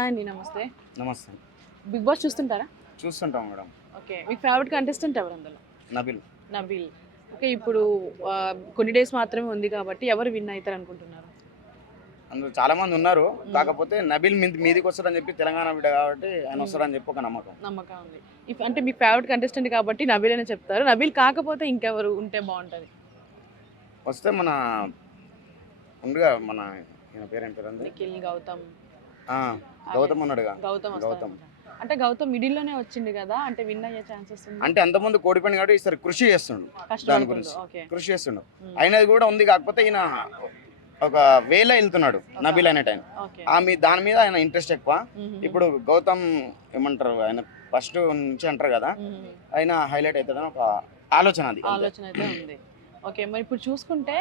Hi అండి, నమస్తే. నమస్తే. బిగ్ బాస్ చూస్తుంటారా? చూస్తుంటాం మేడం. ఓకే, మీ ఫేవరెట్ కంటెస్టెంట్ ఎవరు అందులో? నబిల్. నబీల్. ఓకే, ఇప్పుడు కొన్ని డేస్ మాత్రమే ఉంది కాబట్టి ఎవరు విన్ అవుతారు అనుకుంటున్నారు? అందులో చాలా మంది ఉన్నారు. కాకపోతే నబిల్ మీదికి వస్తారని చెప్పి తెలంగాణ బిడ్డ కాబట్టి ఆయన వస్తారని చెప్పి ఒక నమ్మకం ఉంది. అంటే మీ ఫేవరెట్ కంటెస్టెంట్ కాబట్టి నబీల్ అనే చెప్తారు. నబీల్ కాకపోతే ఇంకెవరు ఉంటే బాగుంటుంది? వస్తే మన ఉండుగా మన ఈయన పేరేం పేరు అండి? నిఖిల్, గౌతమ్. గౌతమ్ ఉన్నాడుగా. గౌతమ్. అంటే గౌతమ్ మిడిల్ లోనే వచ్చింది కదా, అంటే విన్ అయ్యే ఛాన్సెస్ ఉంది. అంటే అంతకుముందు కోడిపోయింది కాబట్టి ఈసారి కృషి చేస్తుండు, దాని గురించి కృషి చేస్తుండు. అయినది కూడా ఉంది. కాకపోతే ఈయన ఒక వేలో వెళ్తున్నాడు నబిల్ అనే టైం. దాని మీద ఆయన ఇంట్రెస్ట్ ఎక్కువ. ఇప్పుడు గౌతమ్ ఏమంటారు, ఆయన ఫస్ట్ నుంచి అంటారు కదా, ఆయన హైలైట్ అవుతుందని ఒక ఆలోచన అయితే ఉంది. ఓకే, మరి ఇప్పుడు చూసుకుంటే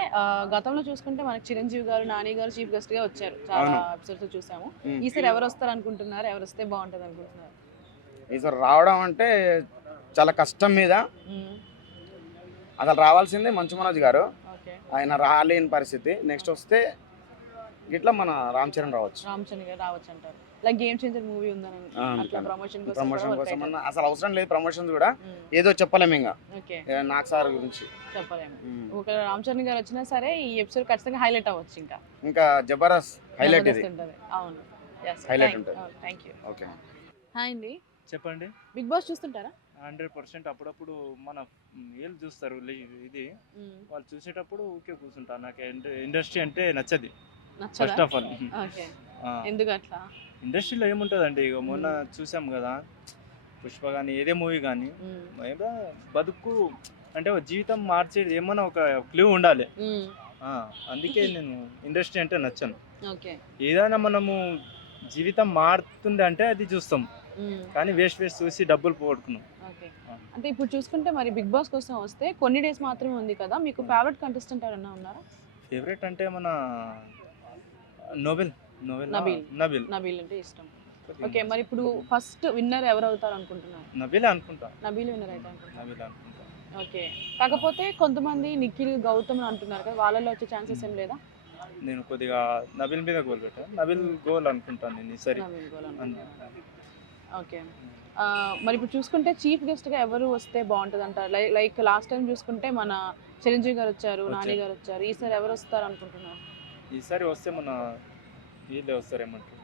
గతంలో చూసుకుంటే మనకి చిరంజీవి గారు, నాని గారు చీఫ్ గెస్ట్ గా వచ్చారు, చాలా ఎపిసోడ్స్ చూసాము. ఈసారి ఎవరు వస్తారు అనుకుంటున్నారు? ఎవరు వస్తే బాగుంటుంది అనుకుంటున్నారు? ఈసారి రావడం అంటే చాలా కష్టం మీద. అసలు రావాల్సిందే మంచు మనోజ్ గారు, ఆయన రాలేని పరిస్థితి. నెక్స్ట్ వస్తే ఇట్లా మన రామ్ చరణ్ రావచ్చు అంటారు. లైక్ గేమ్ చేంజర్ మూవీ ఉందని ప్రమోషన్ కోసం అసలు అవసరం లేదు. ప్రమోషన్స్ కూడా ఏదో చెప్పలేము, ఇంకా నాకు సార్ గురించి చెప్పలేము. ఒక రామ్ చరణ్ గారు వచ్చినా సరే ఈ ఎపిసోడ్ ఖచ్చితంగా హైలైట్ అవ్వచ్చు. ఇంకా జబర్దస్త్ హైలైట్ ఉంటుంది. అవును, హైలైట్ ఉంటుంది. థాంక్యూ. ఓకే, హాయ్ అండి, చెప్పండి. Big Boss చూస్తుంటారా? 100% అప్పుడప్పుడు మన వీళ్ళు చూస్తారు, ఇది వాళ్ళు చూసేటప్పుడు ఊకే కూర్చుంటా. నాకు ఇండస్ట్రీ అంటే నచ్చది ఫస్ట్ ఆఫ్ ఆల్. ఎందుకు అట్లా? ఇండస్ట్రీలో ఏముంటుందండి, ఇక మొన్న చూసాం కదా పుష్ప కానీ ఏదే మూవీ కానీ, బతుకు అంటే జీవితం మార్చేది ఏమన్నా ఒక క్లూ ఉండాలి. అందుకే నేను ఇండస్ట్రీ అంటే నచ్చను. ఏదైనా మనము జీవితం మారుతుంది అంటే అది చూస్తాం, కానీ వేస్ట్ చూసి డబ్బులు పోగొట్టుకున్నాం. అంటే ఇప్పుడు చూసుకుంటే మరి బిగ్ బాస్ కోసం వస్తే కొన్ని డేస్ మాత్రమే ఉంది కదా, మీకు ఫేవరెట్ కంటెస్టెంట్ ఎవరైనా ఉన్నారా? ఫేవరెట్ అంటే మన నబీల్ అంటే ఇష్టం. ఓకే, మరి ఇప్పుడు ఫస్ట్ విన్నర్ ఎవరు అవుతారు అనుకుంటున్నారు? నబీల్ విన్నర్ అయితే అనుకుంటా. ఓకే, కాకపోతే కొంతమంది నిఖిల్, గౌతమ్ అంటున్నారు కదా, వాళ్ళలో వచ్చే ఛాన్సెస్ ఏం లేదా? నేను కొద్దిగా నబీల్ మీద గోల్ పెట్టాను. నబీల్ గోల్ అనుకుంటాను నేను సరే. ఓకే, మరి ఇప్పుడు చూసుకుంటే చీఫ్ గెస్ట్ గా ఎవరు వస్తే బాగుంటుంది అంటారు? లైక్ లాస్ట్ టైం చూసుకుంటే మన చిరంజీవి గారు వచ్చారు, నాని గారు వచ్చారు. ఈసారి ఎవరు వస్తారు అనుకుంటున్నారు? ఈసారి వస్తే మన వీళ్ళే వస్తారేమంటారు.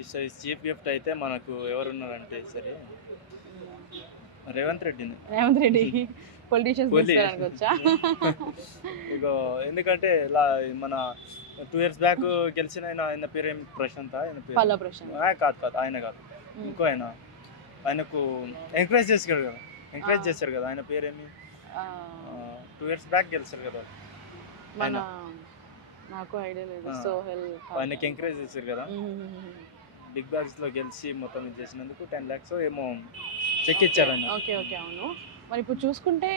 ఈసారి చీఫ్ గిఫ్ట్ అయితే మనకు ఎవరున్నారంటే ఈసారి రేవంత్ రెడ్డి. ఇక ఎందుకంటే ఇలా మన 2 years బ్యాక్ గెలిచిన ఆయన పేరు ఏం ప్రశాంత్? కాదు, ఆయన కాదు, ఇంకో ఆయనకు ఎంకరేజ్ చేశారు కదా, ఆయన పేరేమి 2 years బ్యాక్ గెలిచారు కదా, నాకు ఐడియా లేదు. సోహెల్ ఆయనకి ఎంకరేజ్ చేశారు కదా, బిగ్ బాస్ లో గెలిచి మొత్తం ఇది చేసినందుకు 10 lakhs ఏమో చెక్ ఇచ్చారు. ఓకే, అవును. మరి ఇప్పుడు చూసుకుంటే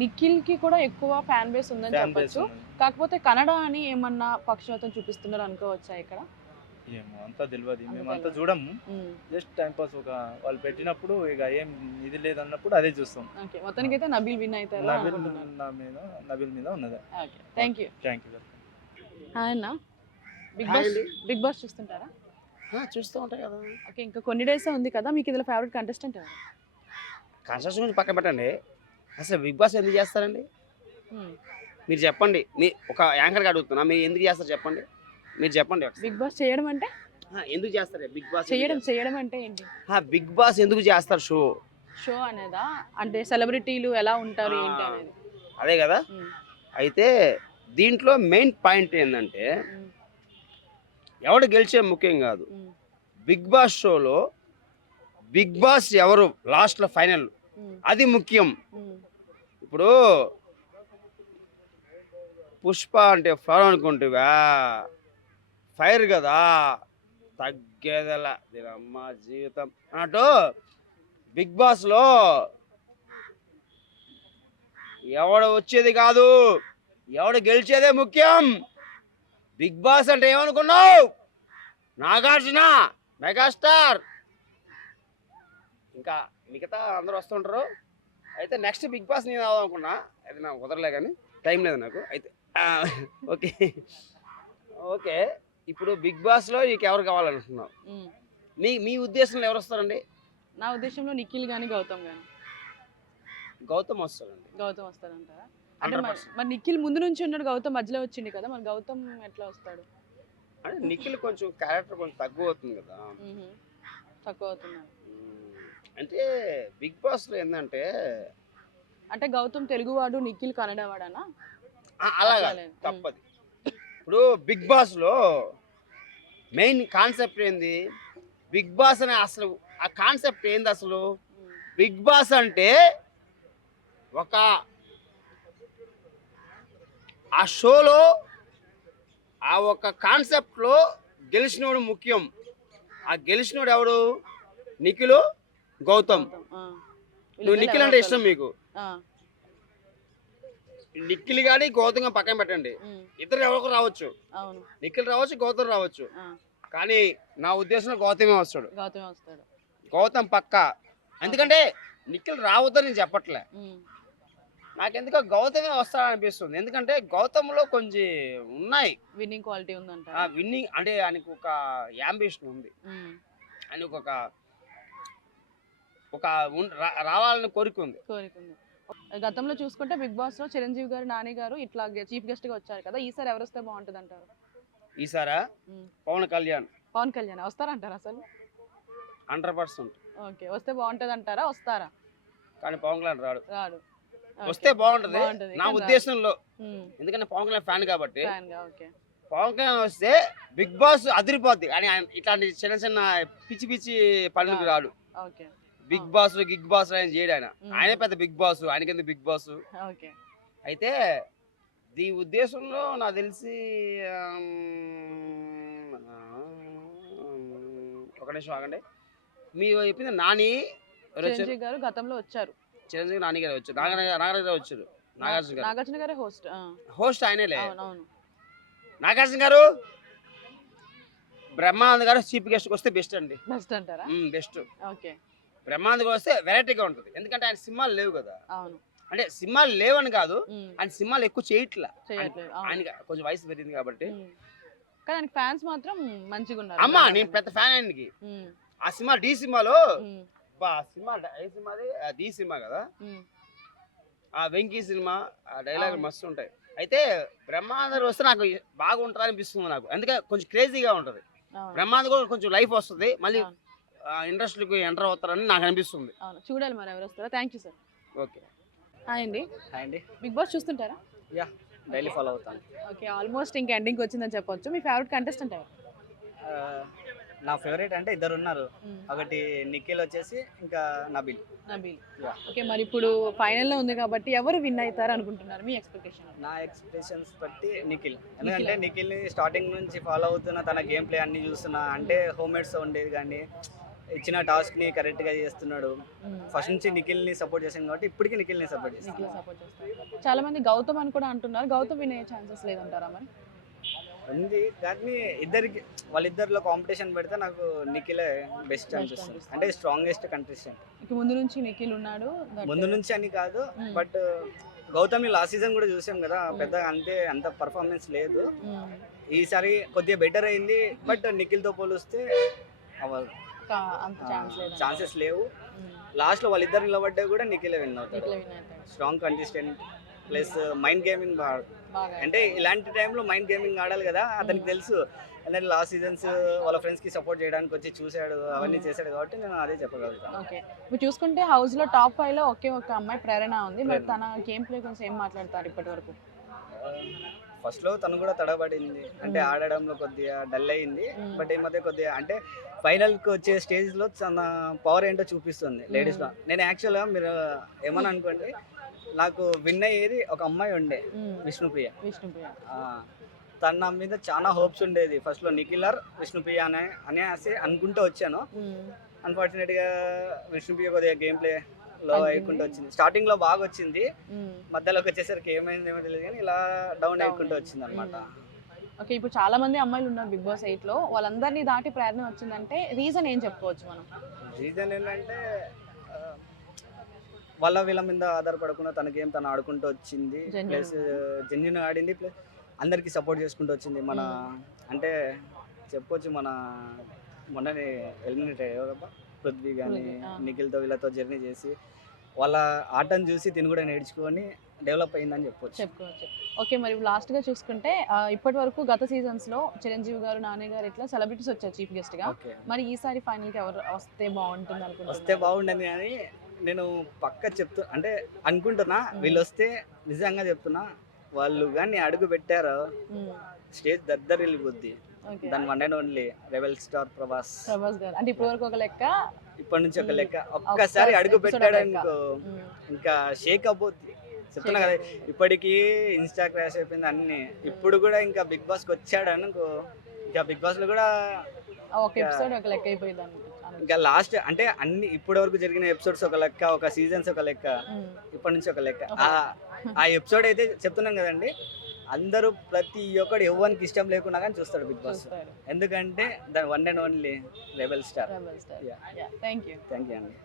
నిఖిల్ కి కూడా ఎక్కువ ఫ్యాన్ బేస్ ఉందని చెప్పొచ్చు. కాకపోతే కన్నడ అని ఏమన్నా పక్షపాతం చూపిస్తున్నారు అనుకోవచ్చా ఇక్కడ? ఏమో అంతా తెలియదు, మేమంతా చూడము. జస్ట్ టైం పాస్, ఒక వాళ్ళు పెట్టినప్పుడు ఇక ఏం ఇది లేదన్నప్పుడు అదే చూస్తాం. మొత్తానికి అయితే నబీల్ విన్ అవుతారు. నబీల్ మీద ఉన్నది. Thank you. హాయ్ అన్న, బిగ్ బాస్ చూస్తుంటారా? చూస్తూ ఉంటాయి కదా. ఓకే, ఇంకా కొన్ని డేస్ ఉంది కదా, మీకు ఇందులో ఫేవరెట్ కంటెస్టెంట్ ఎవరు? కంటెస్టెంట్ గురించి పక్కన పెట్టండి, అసలు బిగ్ బాస్ ఎందుకు చేస్తారండి మీరు చెప్పండి. మీ ఒక యాంకర్గా అడుగుతున్నా, మీరు ఎందుకు చేస్తారు చెప్పండి, మీరు చెప్పండి. బిగ్ బాస్ చేయడం అంటే ఎందుకు చేస్తారు? బిగ్ బాస్ చేయడం అంటే ఏంటి? బిగ్ బాస్ ఎందుకు చేస్తారు? షో అనేదా? అంటే సెలబ్రిటీలు ఎలా ఉంటారు ఏంటి అనేది, అదే కదా. అయితే దీంట్లో మెయిన్ పాయింట్ ఏంటంటే ఎవడు గెలిచే ముఖ్యం కాదు. బిగ్ బాస్ షోలో బిగ్ బాస్ ఎవరు లాస్ట్లో ఫైనల్, అది ముఖ్యం. ఇప్పుడు పుష్ప అంటే ఫ్లవర్ అనుకుంటువా, ఫైర్ కదా, తగ్గేదలా దీనమ్మ జీవితం అన్నట్టు. బిగ్ బాస్లో ఎవడు వచ్చేది కాదు, ఎవడు గెలిచేదే ముఖ్యం. బిగ్ బాస్ అంటే ఏమనుకున్నావు? నాగార్జున, మెగాస్టార్, ఇంకా మిగతా అందరూ వస్తుంటారు. అయితే నెక్స్ట్ బిగ్ బాస్ నేను అవ్వాలనుకున్నా, అది నాకు కుదరలే, కానీ టైం లేదు నాకు. అయితే ఓకే ఇప్పుడు బిగ్ బాస్ లో నీకు ఎవరు కావాలనుకుంటున్నావు? మీ ఉద్దేశంలో ఎవరు వస్తారండి? నా ఉద్దేశంలో నిఖిల్ గానీ గౌతమ్ గానీ. గౌతమ్ వస్తారండి. గౌతమ్ వస్తారంటారా? అంటే 100%. మరి నిఖిల్ ముందు నుంచి ఉన్నాడు, గౌతమ్ మధ్యలో వచ్చింది కదా, మరి గౌతమ్ ఎట్లా వస్తాడు? అంటే నిఖిల్ కొంచెం క్యారెక్టర్ కొంచెం తక్కువ అవుతుంది కదా. తక్కువ అవుతున్నాడు అంటే బిగ్ బాస్ లో ఏంటంటే అంటే గౌతమ్ తెలుగువాడు, నిఖిల్ కన్నడ వాడనా? అలాగా తప్పది. ఇప్పుడు బిగ్ బాస్ లో మెయిన్ కాన్సెప్ట్ ఏంది? బిగ్ బాస్ అనే అసలు ఆ కాన్సెప్ట్ ఏంది అసలు? బిగ్ బాస్ అంటే ఒక ఆ షోలో ఆ ఒక కాన్సెప్ట్లో గెలిచినోడు ముఖ్యం. ఆ గెలిచినోడు ఎవడు? నిఖిల్, గౌతమ్. నువ్వు నిఖిల్ అంటే ఇష్టం మీకు? నిఖిల్ కానీ గౌతమ్ కానీ పక్కన పెట్టండి, ఇద్దరు ఎవరికి రావచ్చు. నిఖిల్ రావచ్చు, గౌతమ్ రావచ్చు, కానీ నా ఉద్దేశంలో గౌతమే వస్తాడు. గౌతమ్ పక్క. ఎందుకంటే నిఖిల్ రావద్దని నేను చెప్పట్లే, నాకెందుకో గౌతమే వస్తాడనిపిస్తుంది. ఎందుకంటే గౌతమ్లో కొంచెం ఉన్నాయి, విన్నింగ్ క్వాలిటీ ఉందంట. విన్నింగ్ అంటే ఆయనకు ఒక యాంబిషన్ ఉంది, ఆయనకు ఒక రావాలని కోరిక ఉంది. గతంలో చూసుకుంటే బిగ్ బాస్ లో చిరంజీవి గారు, నాని గారు ఇట్లా చీఫ్ గెస్ట్ గా వచ్చారు కదా, ఈసారి ఎవరు వస్తే బాగుంటది అంటారు? ఈసారా పవన్ కళ్యాణ్. పవన్ కళ్యాణ్ వస్తారంటారా అసలు? 100%. ఓకే, వస్తే బాగుంటది అంటారా? వస్తారా? కానీ పవన్ కళ్యాణ్ రాడు. రాడు. వస్తే బాగుంటది నా ఉద్దేశంలో, ఎందుకంటే పవన్ కళ్యాణ్ ఫ్యాన్ కాబట్టి. పవన్ కళ్యాణ్ వస్తే బిగ్ బాస్ అదిరిపోద్ది, కానీ ఇట్లాంటి చిన్న చిన్న పిచ్చి పిచ్చి పనులకు రాడు. బిగ్ బాస్ గిగ్ బాస్ ఆయన చేయడు. ఆయన పెద్ద బిగ్ బాస్, ఆయనకింద బిగ్ బాస్. అయితే ఈ ఉద్దేశంలో నాకు తెలిసి ఒక నిమిషం ఆగండి. మీరు చెప్పింది నాని గారు గతంలో వచ్చారు, చిరంజీవి నాని గారు వచ్చారు, నాగార్జున గారు వచ్చారు. నాగార్జున గారే హోస్ట్ ఆయనేలే. నాగార్జున గారు, బ్రహ్మానంద్ గారు చీఫ్ గెస్ట్ వస్తే బెస్ట్ అండి. బెస్ట్ అంటారా? బెస్ట్. బ్రహ్మానంద్ గారు వస్తే వెరైటీగా ఉంటుంది, ఎందుకంటే ఆయన సినిమాలు లేవు కదా. అంటే సినిమాలు లేవని కాదు, ఆయన సినిమాలు ఎక్కువ చేయట్లా, ఆయన కొంచెం వయసు పెరిగింది కాబట్టి. కానీ ఫ్యాన్స్ మాత్రం మంచిగా ఉన్నారు. అమ్మా నేను పెద్ద ఫ్యాన్ ఆయనకి. ఆ సినిమా డి సినిమాలో సినిమా డి సినిమా కదా, ఆ వెంకీ సినిమా ఆ డైలాగ్ మస్తు ఉంటాయి. అయితే బ్రహ్మానంద్ వస్తే నాకు బాగుంటుంది అనిపిస్తుంది నాకు, అందుకే కొంచెం క్రేజీగా ఉంటుంది. బ్రహ్మానంద్ కూడా కొంచెం లైఫ్ వస్తుంది, మళ్ళీ ఇండస్ట్రీకి ఎంటర్ అవుతారని నాకు అనిపిస్తుంది. చూడాలి మరి ఎవరు వస్తారో. Thank you sir. Okay. Hi అండి. బిగ్ బాస్ చూస్తుంటారా? యా, డైలీ ఫాలో అవుతాను. ఓకే, ఆల్మోస్ట్ ఇంకా ఎండింగ్ వచ్చిందని చెప్పొచ్చు. మీ ఫేవరెట్ కంటెస్టెంట్ ఎవరు? నా ఫేవరెట్ అంటే ఇద్దరు ఉన్నారు, ఒకటి నిఖిల్ వచ్చేసి, ఇంకా నబీల్. ఓకే, మరి ఇప్పుడు ఫైనల్ లో ఉంది కాబట్టి ఎవరు విన్ అవుతారు అనుకుంటున్నారు మీ ఎక్స్పెక్టేషన్? నా ఎక్స్పెక్టేషన్స్ బట్టి నిఖిల్, ఎందుకంటే నిఖిల్ ని స్టార్టింగ్ నుంచి ఫాలో అవుతున్నా, తన గేమ్ ప్లే అన్ని చూస్తున్నా. అంటే హోమ్ మేట్స్ ఉండేది కానీ ఇచ్చిన టాస్క్ ని కరెక్ట్ గా చేస్తున్నాడు. ఫస్ట్ నుంచి నిఖిల్ ని సపోర్ట్ చేశాను కాబట్టి ఇప్పటికీ నిఖిల్ ని సపోర్ట్ చేస్తాను. చాలా మంది గౌతమ్ అని కూడా అంటున్నారు, గౌతమ్ వినే ఛాన్సెస్ లేదంటారా మరి? ఉంది, కానీ వాళ్ళిద్దరిలో కాంపిటీషన్ పెడితే నాకు నిఖిలే బెస్ట్ అనిపిస్తుంది. అంటే స్ట్రాంగెస్ట్ కంటెస్టెంట్. ముందు నుంచి నిఖిల్ ఉన్నాడు, ముందు నుంచి అని కాదు, బట్ గౌతమ్ లాస్ట్ సీజన్ కూడా చూసాం కదా, పెద్దగా అంత పర్ఫార్మెన్స్ లేదు. ఈసారి కొద్దిగా బెటర్ అయింది, బట్ నిఖిల్ తో పోలిస్తే అవ్వదు, ఛాన్సెస్ లేవు. లాస్ట్ లో వాళ్ళిద్దరు నిలబడ్డా కూడా నిఖిలే విన్ అవుతాడు. Strong contestant, plus mind gaming బాగా. అంటే ఇలాంటి టైంలో మైండ్ గేమింగ్ ఆడాలి కదా, అతనికి తెలుసు. ఎందుకంటే లాస్ట్ సీజన్స్ వాళ్ళ ఫ్రెండ్స్ కి సపోర్ట్ చేయడానికి వచ్చి చూసాడు, అవన్నీ చేశాడు కాబట్టి నేను అదే చెప్పగలుగుతాను. ఓకే, ఇప్పుడు చూసుకుంటే హౌస్ లో టాప్ 5 లో ఒకే ఒక అమ్మాయి ప్రేరణ ఉంది. మరి తన గేమ్ ప్లే గురించి ఏం మాట్లాడతారు ఇప్పటి వరకు? ఫస్ట్ లో తను కూడా తడబడింది, అంటే ఆడడంలో కొద్దిగా డల్ అయింది. బట్ ఈ మధ్య కొద్దిగా అంటే ఫైనల్ కి వచ్చే స్టేజ్ లో తన పవర్ ఏంటో చూపిస్తుంది లేడీస్ లో. నేను యాక్చువల్గా మీరు ఏమని అనుకోండి, నాకు విన్ అయ్యేది ఒక అమ్మాయి ఉండే, విష్ణుప్రియ. తన మీద చాలా హోప్స్ ఉండేది. ఫస్ట్ లో నిఖిలర్ విష్ణుప్రియ అనేసి అనుకుంటూ వచ్చాను. అన్ఫార్చునేట్ గా విష్ణుప్రియ కొద్దిగా గేమ్ ప్లే లో అయ్యకుండా వచ్చింది. స్టార్టింగ్ లో బాగా వచ్చింది, మధ్యలోకి వచ్చేసరికి ఏమైంది ఏమో తెలియదు కానీ ఇలా డౌన్ అయ్యకుండా వచ్చింది అనమాట. ఓకే, ఇప్పుడు చాలా మంది అమ్మాయిలు ఉన్నారు బిగ్ బాస్ 8 లో, వాళ్ళందరినీ దాటి ప్రేరణ వచ్చిందంటే రీజన్ ఏం చెప్పుకోవచ్చు మనం? రీజన్ ఏంటంటే వీళ్ళ మీద ఆధారపడకుండా తన గేమ్ తను ఆడుకుంటూ వచ్చింది, ప్లస్ జెన్యున్ ఆడింది, ప్లస్ అందరికి సపోర్ట్ చేసుకుంటూ వచ్చింది. మన అంటే చెప్పొచ్చు మన మొన్ననే ఎలిమినేట్ అయ్యారు పృథ్వీ కానీ పృథ్వీ, ఆ. నిఖిల్తో వీళ్ళతో జర్నీ చేసి వాళ్ళ ఆటను చూసి తిని కూడా నేర్చుకొని డెవలప్ అయిందని చెప్పొచ్చు. చెప్పుకోవచ్చు. ఓకే, మరి లాస్ట్ గా చూసుకుంటే ఇప్పటి వరకు గత సీజన్స్ లో చిరంజీవి గారు, నాని గారు ఇట్లా సెలబ్రిటీస్ వచ్చారు చీఫ్ గెస్ట్ గా. ఓకే, మరి ఈసారి ఫైనల్ కి ఎవరు వస్తే బాగుంటుంది వస్తే అనుకుంటున్నారు? బాగుండదు కానీ నేను పక్క అంటే అనుకుంటున్నా వీళ్ళు వస్తే నిజంగా చెప్తున్నా వాళ్ళు కానీ అడుగు పెట్టారో స్టేజ్ దద్దరిల్లిపోద్ది. ఓకే, దాని one and only rebel star Prabhas. Prabhas గారు అంటే ఇప్పటి వరకు ఒక లెక్క. ఇప్పటి నుంచి ఒక లెక్క, ఒక్కసారి అడుగు episode పెట్టాడు ఒక లెక్క. అనుకో ఇంకా షేక్ అవ్వద్ది. చెప్తున్నా కదా, ఇప్పటికీ ఇన్స్టా క్రాష్ అయిపోయింది అన్ని. ఇప్పుడు కూడా ఇంకా బిగ్ బాస్కి వచ్చాడు అనుకో, ఇంకా బిగ్ బాస్ లో కూడా ఒక ఎపిసోడ్ ఒక లెక్క అయిపోయింది ఇంకా లాస్ట్ అంటే అన్ని ఇప్పటి వరకు జరిగిన ఎపిసోడ్స్ ఒక లెక్క, ఒక సీజన్స్ ఒక లెక్క, ఇప్పటి నుంచి ఒక లెక్క. ఆ ఎపిసోడ్ అయితే చెప్తున్నాను కదండి, అందరూ ప్రతి ఒక్కడు ఎవరికి ఇష్టం లేకున్నా కానీ చూస్తాడు బిగ్ బాస్. ఎందుకంటే దాని one and only rebel star. Thank you. Thank you అండి.